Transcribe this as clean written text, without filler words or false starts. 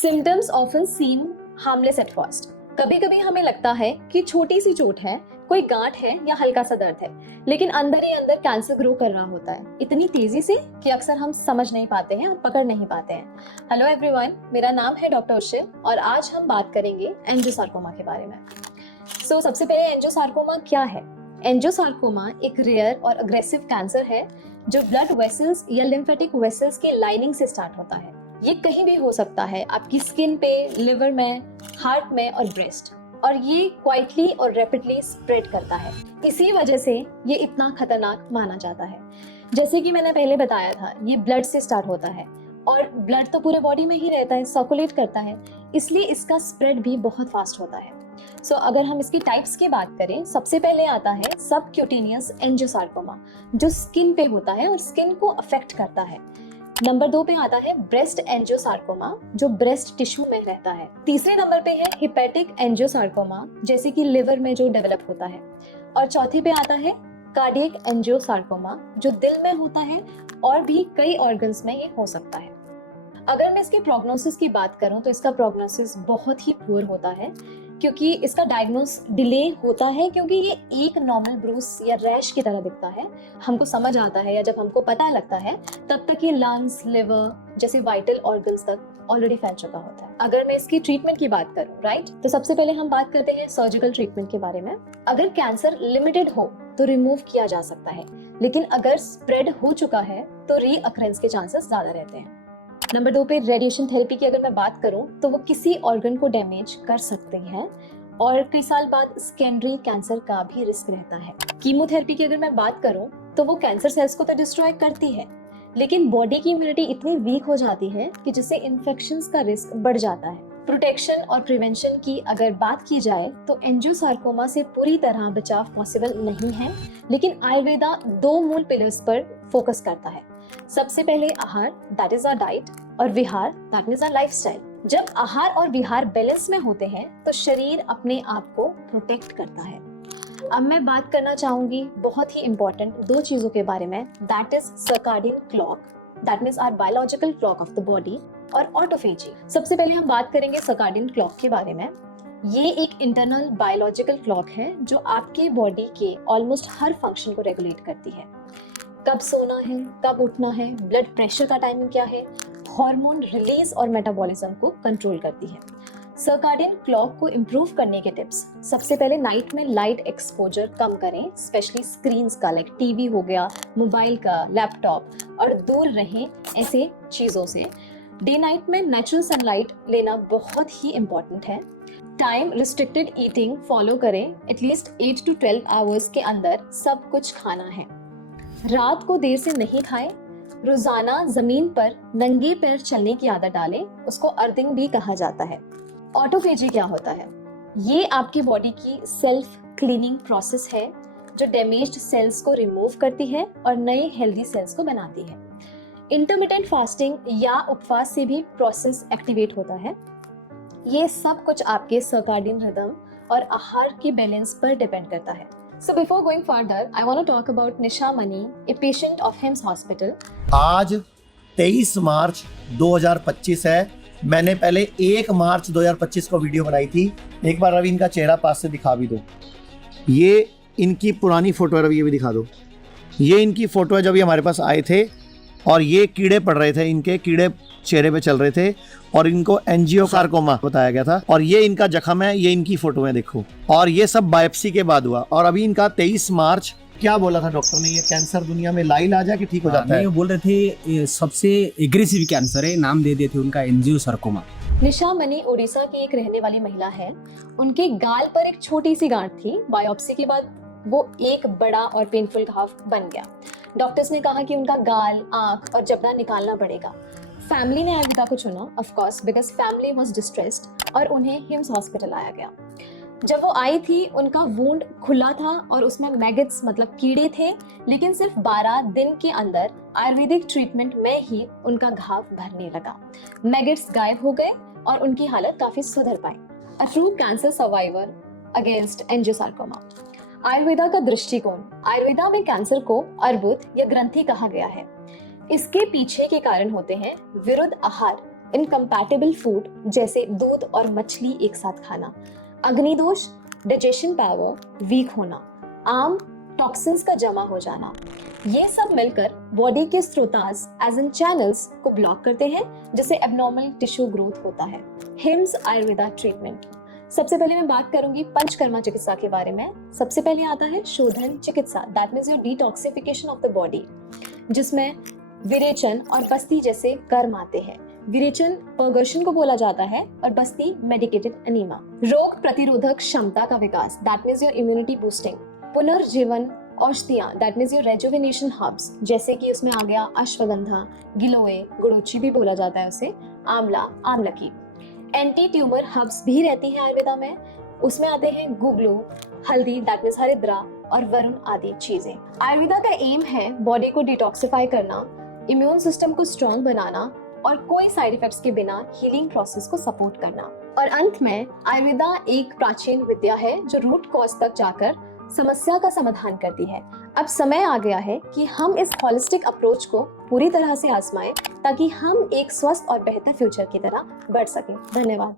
Symptoms often seem harmless at first. कभी कभी हमें लगता है कि छोटी सी चोट है, कोई गांठ है या हल्का सा दर्द है, लेकिन अंदर ही अंदर कैंसर ग्रो कर रहा होता है इतनी तेजी से कि अक्सर हम समझ नहीं पाते हैं और पकड़ नहीं पाते हैं। हेलो एवरीवन, मेरा नाम है डॉक्टर उर्शिल और आज हम बात करेंगे एंजियोसार्कोमा के बारे में। सबसे पहले एंजियोसार्कोमा क्या है? एंजियोसार्कोमा एक रेयर और अग्रेसिव कैंसर है जो ब्लड वेसल्स या लिम्फेटिक वेसल्स के लाइनिंग से स्टार्ट होता है। ये कहीं भी हो सकता है, आपकी स्किन पे, लिवर में, हार्ट में और ब्रेस्ट, और ये क्वाइटली और रैपिडली स्प्रेड करता है। इसी वजह से ये इतना खतरनाक माना जाता है। जैसे कि मैंने पहले बताया था, ये ब्लड से स्टार्ट होता है और ब्लड तो पूरे बॉडी में ही रहता है, सर्कुलेट करता है, इसलिए इसका स्प्रेड भी बहुत फास्ट होता है। अगर हम इसकी टाइप्स की बात करें, सबसे पहले आता है सबक्यूटेनियस एंजियोसार्कोमा जो स्किन पे होता है और स्किन को अफेक्ट करता है। नंबर 2 पे आता है ब्रेस्ट एंजियोसार्कोमा जो ब्रेस्ट टिश्यू में रहता है। तीसरे नंबर पे है हिपैटिक एंजियोसार्कोमा जैसे कि लिवर में जो डेवलप होता है। और चौथे पे आता है कार्डियक एंजियोसार्कोमा जो दिल में होता है और भी कई ऑर्गन्स में ये हो सकता है। अगर मैं इसके प्रोग्नोसिस की बात करूं तो इसका प्रोग्नोसिस बहुत ही पुअर होता है क्योंकि इसका डायग्नोस डिले होता है, क्योंकि ये एक नॉर्मल ब्रूस या रैश की तरह दिखता है। हमको समझ आता है या जब हमको पता लगता है तब तक ये लंग्स, लिवर जैसे वाइटल ऑर्गन्स तक ऑलरेडी फैल चुका होता है। अगर मैं इसकी ट्रीटमेंट की बात करूं, राइट, तो सबसे पहले हम बात करते हैं सर्जिकल ट्रीटमेंट के बारे में। अगर कैंसर लिमिटेड हो तो रिमूव किया जा सकता है, लेकिन अगर स्प्रेड हो चुका है तो रीअकरेंस के चांसेस ज्यादा रहते हैं। नंबर 2 पे रेडिएशन थेरेपी की अगर मैं बात करूं तो वो किसी ऑर्गन को डैमेज कर सकते हैं और कई साल बाद सेकेंडरी कैंसर का भी रिस्क रहता है। कीमोथेरेपी की अगर मैं बात करूं तो वो कैंसर सेल्स को तो डिस्ट्रॉय करती है, लेकिन बॉडी की इम्यूनिटी इतनी वीक हो जाती है कि जिससे इन्फेक्शंस का रिस्क बढ़ जाता है। प्रोटेक्शन और प्रिवेंशन की अगर बात की जाए तो एंजियोसार्कोमा से पूरी तरह बचाव पॉसिबल नहीं है, लेकिन आयुर्वेदा 2 मूल पिलर्स पर फोकस करता है। सबसे पहले आहार, दैट इज आवर डाइट, और विहार, दैट मीन्स आवर लाइफस्टाइल। जब आहार और विहार बैलेंस में होते हैं तो शरीर अपने आप को प्रोटेक्ट करता है। अब मैं बात करना चाहूंगी बहुत ही इंपॉर्टेंट 2 चीजों के बारे में, that is circadian clock, that means our biological clock of the body, और ऑटोफेजी। सबसे पहले हम बात करेंगे सर्काडियन क्लॉक के बारे में। ये एक इंटरनल बायोलॉजिकल क्लॉक है जो आपके बॉडी के ऑलमोस्ट हर फंक्शन को रेगुलेट करती है। कब सोना है, कब उठना है, ब्लड प्रेशर का टाइमिंग क्या है, हार्मोन रिलीज और मेटाबॉलिज्म को कंट्रोल करती है। सर्काडियन क्लॉक को इम्प्रूव करने के टिप्स, सबसे पहले नाइट में लाइट एक्सपोजर कम करें, स्पेशली स्क्रीन्स का, लाइक टीवी हो गया, मोबाइल का, लैपटॉप, और दूर रहें ऐसे चीजों से। डे नाइट में नेचुरल सनलाइट लेना बहुत ही इम्पोर्टेंट है। टाइम रिस्ट्रिक्टेड ईटिंग फॉलो करें, एटलीस्ट 8 to 12 आवर्स के अंदर सब कुछ खाना है। रात को देर से नहीं खाएं। रोजाना जमीन पर नंगे पैर चलने की आदत डालें, उसको अर्थिंग भी कहा जाता है। ऑटोफेजी क्या होता है? ये आपकी बॉडी की सेल्फ क्लीनिंग प्रोसेस है जो डैमेज्ड सेल्स को रिमूव करती है और नए हेल्दी सेल्स को बनाती है। इंटरमिटेंट फास्टिंग या उपवास से भी प्रोसेस एक्टिवेट होता है। ये सब कुछ आपके सर्काडियन रिदम और आहार के बैलेंस पर डिपेंड करता है। So before going further, I want to talk about Nisha Mani, a patient of HIMS Hospital. आज 23 मार्च 2025 है। मैंने पहले 1 मार्च 2025 को वीडियो बनाई थी। एक बार रवि इनका चेहरा पास से दिखा भी दो। ये इनकी पुरानी फोटो है, रवि ये भी दिखा दो। ये इनकी फोटो है जब ये हमारे पास आए थे और ये कीड़े पड़ रहे थे, इनके कीड़े चेहरे पे चल रहे थे और इनको एंजियोसार्कोमा बताया गया था। और ये इनका जख्म है, ये इनकी फोटो है देखो। और ये सब बायोप्सी के बाद हुआ। और अभी इनका 23 मार्च क्या बोला था डॉक्टर ने, ये कैंसर दुनिया में लाइलाज है कि ठीक हो जाता है? ये बोल रहे थे ये सबसे एग्रेसिव कैंसर है, नाम दे दिए थे उनका एंजियोसार्कोमा। निशा मनी उड़ीसा की एक रहने वाली महिला है। उनके गाल पर एक छोटी सी गांठ थी। बायोप्सी के बाद वो एक बड़ा और पेनफुल घाव बन गया। डॉक्टर्स ने कहा कि उनका गाल, आंख और जबड़ा निकालना पड़ेगा। फैमिली ने आयुर्वेदा को चुना, of course, because family was distressed, और उन्हें हिम्स हॉस्पिटल आया गया। जब वो आई थी उनका वुंड खुला था और उसमें मैगेट्स मतलब कीड़े थे, लेकिन सिर्फ 12 दिन के अंदर आयुर्वेदिक ट्रीटमेंट में ही उनका घाव भरने लगा। मैगेट्स गायब हो गए और उनकी हालत काफी सुधर पाई। A true cancer survivor against angiosarcoma. Ayurveda का दृष्टिकोण। आयुर्वेदा में कैंसर को अर्बुद या ग्रंथि कहा गया है। इसके पीछे के कारण होते हैं विरुद्ध आहार, इनकम्पैटिबल फूड जैसे दूध और मछली एक साथ खाना, अग्निदोष, डाइजेशन पावर वीक होना, आम टॉक्सिन्स का जमा हो जाना, ये सब मिलकर बॉडी के स्रोतास एज इन चैनल्स को ब्लॉक करते हैं, जिससे एबनॉर्मल टिश्यू ग्रोथ होता है। Hymns Ayurveda treatment. सबसे पहले मैं बात करूंगी पंचकर्मा चिकित्सा के बारे में। सबसे पहले आता है शोधन चिकित्सा, that means your detoxification of the body, जिसमें विरेचन और बस्ती जैसे कर्म आते हैं। विरेचन पर्गर्शन को बोला जाता है और बस्ती मेडिकेटेड एनीमा। रोग प्रतिरोधक क्षमता का विकास, that means your immunity boosting. पुनर्जीवन औषधियां, that means your rejuvenation herbs, जैसे कि उसमें आ गया अश्वगंधा, गिलोय, गुड़ोची भी बोला जाता है उसे, आंवला, आमलकी। एंटी ट्यूमर हर्ब्स भी रहती हैं आयुर्वेदा में, उसमें आते हैं गुगलो, हल्दी, दैट मीन्स हरिद्रा और वरुण आदि चीजें। आयुर्वेदा का एम है बॉडी को डिटॉक्सिफाई करना, इम्यून सिस्टम को स्ट्रॉन्ग बनाना और कोई साइड इफेक्ट्स के बिना हीलिंग प्रोसेस को सपोर्ट करना। और अंत में आयुर्वेदा एक प्राचीन विद्या है जो रूट कॉज तक जाकर समस्या का समाधान करती है। अब समय आ गया है कि हम इस होलिस्टिक अप्रोच को पूरी तरह से आजमाएं ताकि हम एक स्वस्थ और बेहतर फ्यूचर की तरह बढ़ सकें। धन्यवाद।